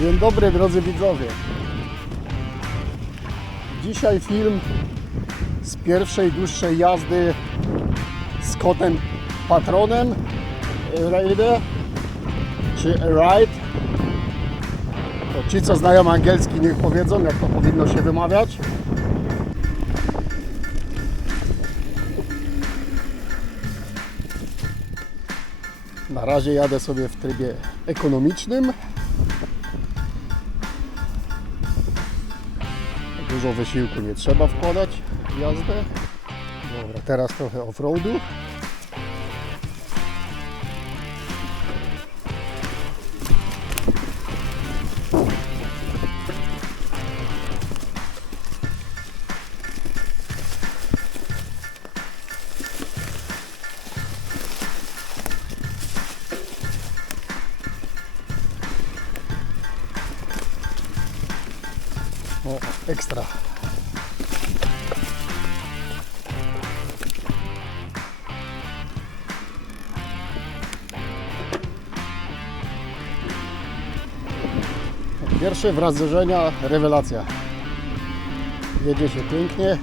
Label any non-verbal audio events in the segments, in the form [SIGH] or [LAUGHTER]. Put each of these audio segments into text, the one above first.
Dzień dobry drodzy widzowie. Dzisiaj film z pierwszej dłuższej jazdy z kotem patronem Raider czy Ride. To ci co znają angielski niech powiedzą jak to powinno się wymawiać. Na razie jadę sobie w trybie ekonomicznym. Dużo wysiłku nie trzeba wkładać w jazdę. Dobra, teraz trochę off-roadu. O, ekstra. Pierwsze wrażenia, rewelacja. Jedzie się pięknie.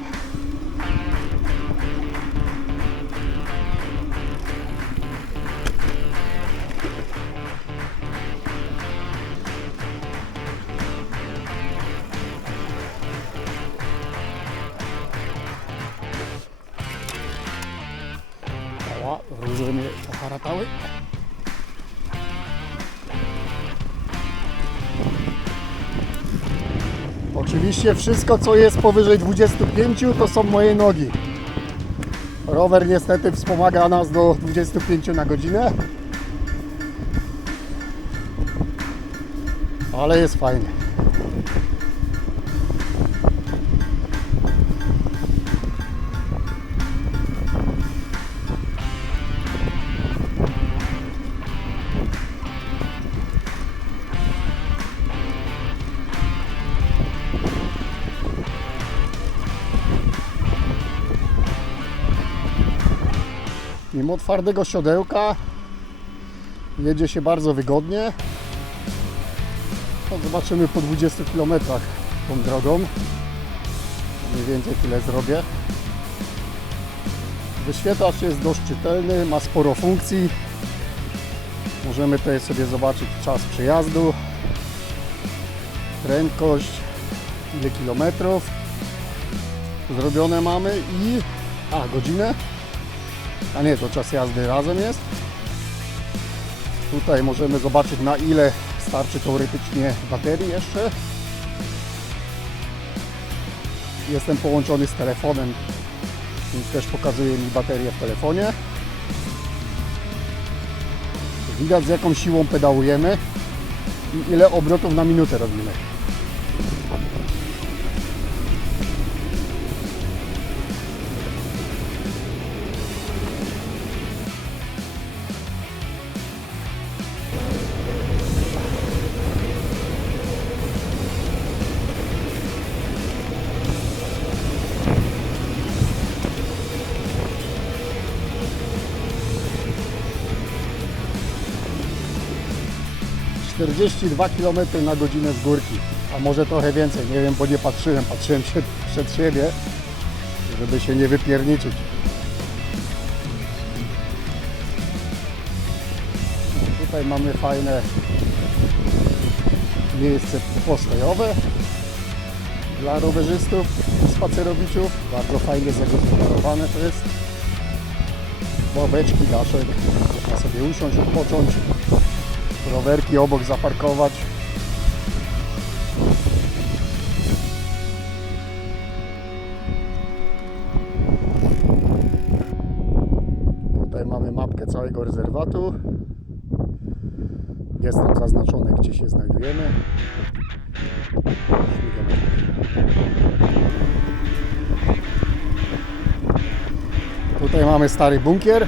Oczywiście wszystko co jest powyżej 25 to są moje nogi. Rower niestety wspomaga nas do 25 na godzinę. Ale jest fajnie. Mimo twardego siodełka jedzie się bardzo wygodnie. No, zobaczymy po 20 km tą drogą. Mniej więcej tyle zrobię. Wyświetlacz jest dość czytelny, ma sporo funkcji. Możemy tutaj sobie zobaczyć czas przejazdu, prędkość, ile kilometrów zrobione mamy i a godzinę a nie, to czas jazdy razem jest. Tutaj możemy zobaczyć na ile starczy teoretycznie baterii jeszcze. Jestem połączony z telefonem, więc też pokazuje mi baterię w telefonie. Widać z jaką siłą pedałujemy i ile obrotów na minutę robimy. Czterdzieści dwa km na godzinę z górki, a może trochę więcej, nie wiem, bo nie patrzyłem, patrzyłem się [LAUGHS] przed siebie, żeby się nie wypierniczyć. No, tutaj mamy fajne miejsce postojowe dla rowerzystów, spacerowiczów. Bardzo fajnie zagospodarowane to jest. Ławeczki, daszek, można sobie usiąść, odpocząć, rowerki obok zaparkować. Tutaj mamy mapkę całego rezerwatu. Jest tam zaznaczone, gdzie się znajdujemy. Tutaj mamy stary bunkier.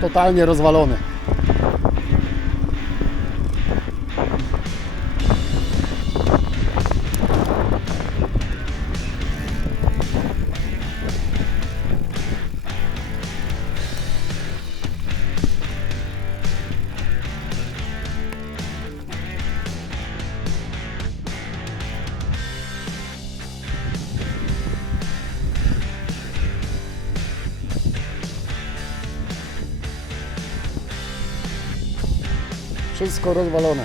Totalnie rozwalony. Wszystko rozwalone.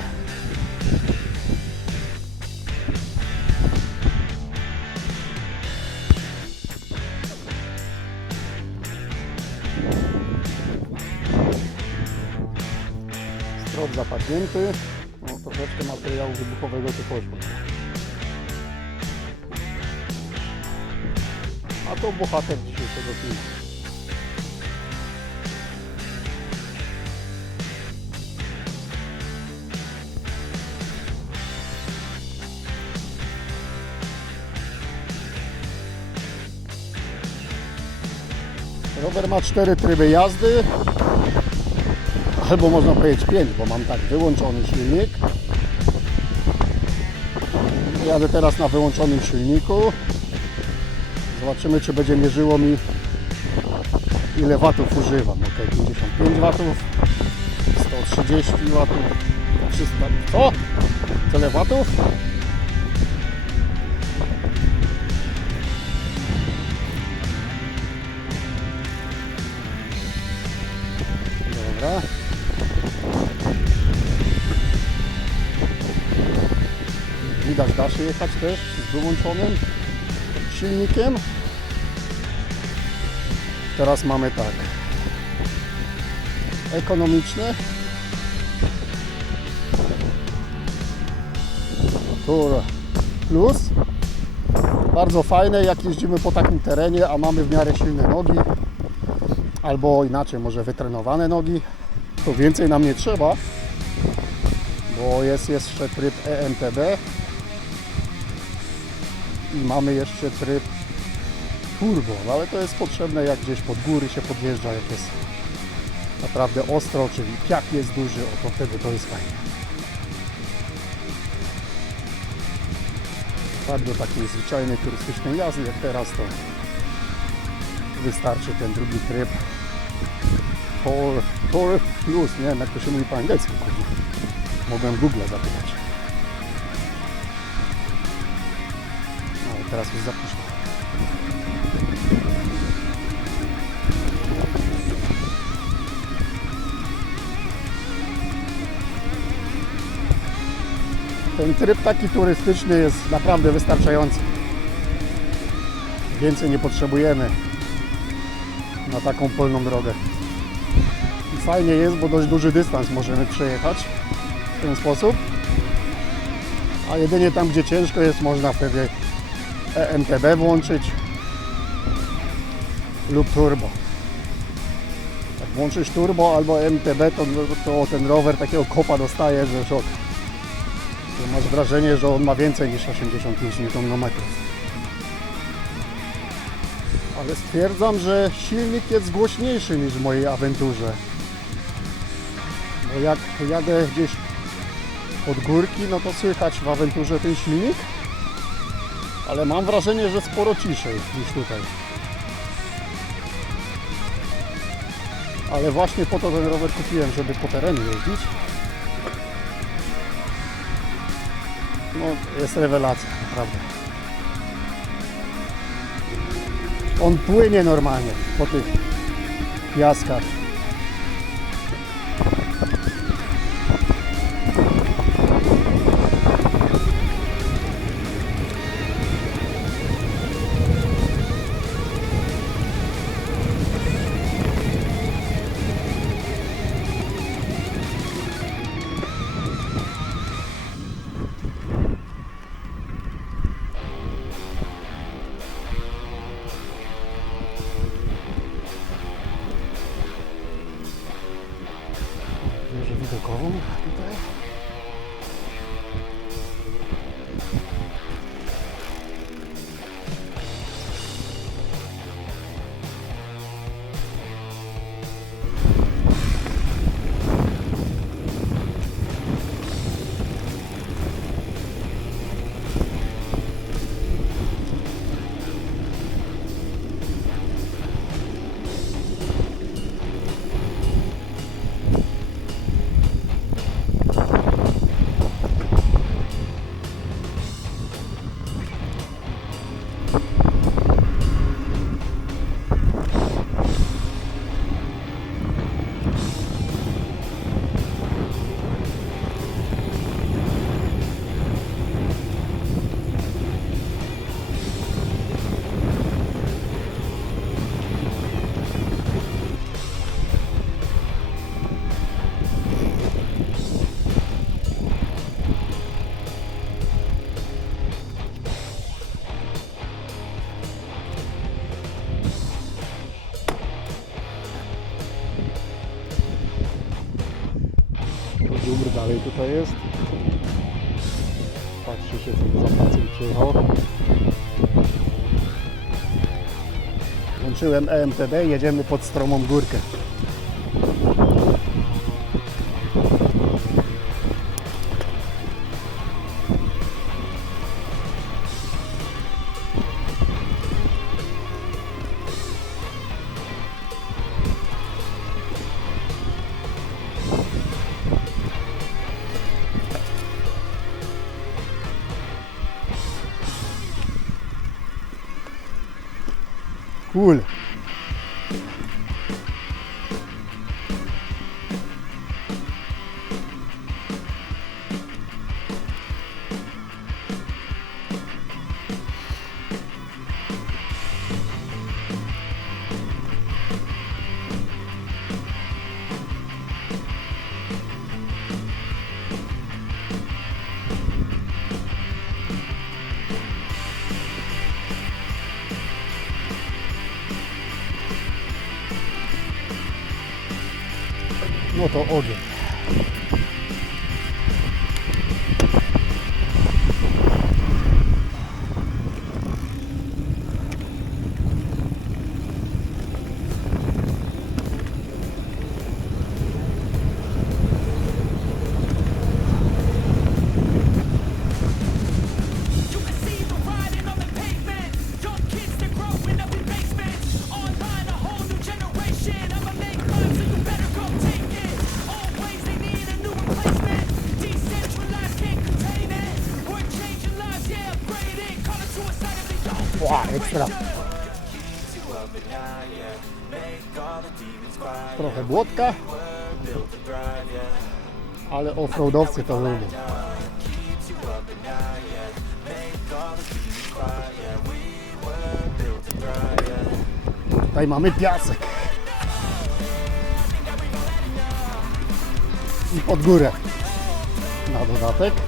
Strop zapadnięty. No, troszeczkę materiału wybuchowego tu poszło. A to bohater dzisiejszego filmu. Rower ma cztery tryby jazdy, albo można powiedzieć pięć, bo mam tak wyłączony silnik. Jadę teraz na wyłączonym silniku. Zobaczymy, czy będzie mierzyło mi ile watów używam. Ok, 55 watów, 130 watów, 300. Co? Tyle watów? Widać da się jechać też z wyłączonym silnikiem. Teraz mamy tak. Ekonomiczny. Tour Plus. Bardzo fajne, jak jeździmy po takim terenie, a mamy w miarę silne nogi. Albo inaczej, może wytrenowane nogi. To więcej nam nie trzeba, bo jest jeszcze tryb EMTB i mamy jeszcze tryb turbo, no ale to jest potrzebne jak gdzieś pod góry się podjeżdża, jak jest naprawdę ostro, czyli piach jest duży, o to wtedy to jest fajne. Tak do takiej zwyczajnej turystycznej jazdy jak teraz to wystarczy ten drugi tryb Tour, Tour Plus, nie wiem jak to się mówi po angielsku. Mogłem Google zapytać. Teraz już zapiszę. Ten tryb taki turystyczny jest naprawdę wystarczający. Więcej nie potrzebujemy na taką polną drogę. I fajnie jest, bo dość duży dystans możemy przejechać w ten sposób. A jedynie tam, gdzie ciężko jest, można wtedy EMTB włączyć lub turbo. Jak włączysz turbo albo MTB, to, to ten rower takiego kopa dostaje, że szok. Masz wrażenie, że on ma więcej niż 85 Nm. Ale stwierdzam, że silnik jest głośniejszy niż w mojej awenturze. Bo jak jadę gdzieś pod górki, no to słychać w awenturze ten silnik. Ale mam wrażenie, że sporo ciszej niż tutaj. Ale właśnie po to ten rower kupiłem, żeby po terenie jeździć. No, jest rewelacja, naprawdę. On płynie normalnie po tych piaskach. to jest. Patrzy się, co za pracy przyjechał. Włączyłem EMTB, jedziemy pod stromą górkę. cool. no to ogień. Ale offroadowcy to lubią. Tutaj mamy piasek. I pod górę. Na dodatek.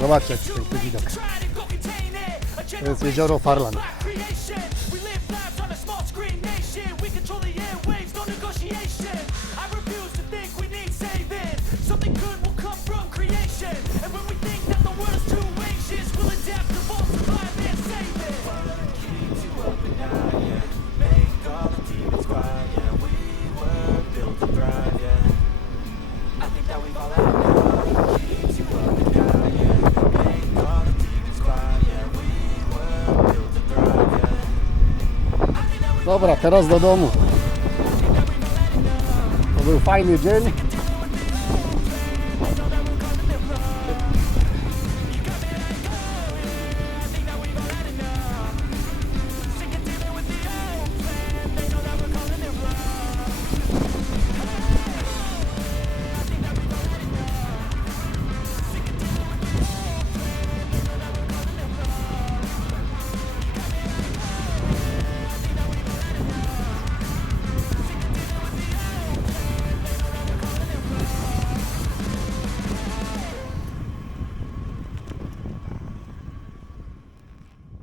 Zobaczcie, jak tutaj widzę. To jest jezioro Farland. Dobra, teraz do domu. To był fajny dzień.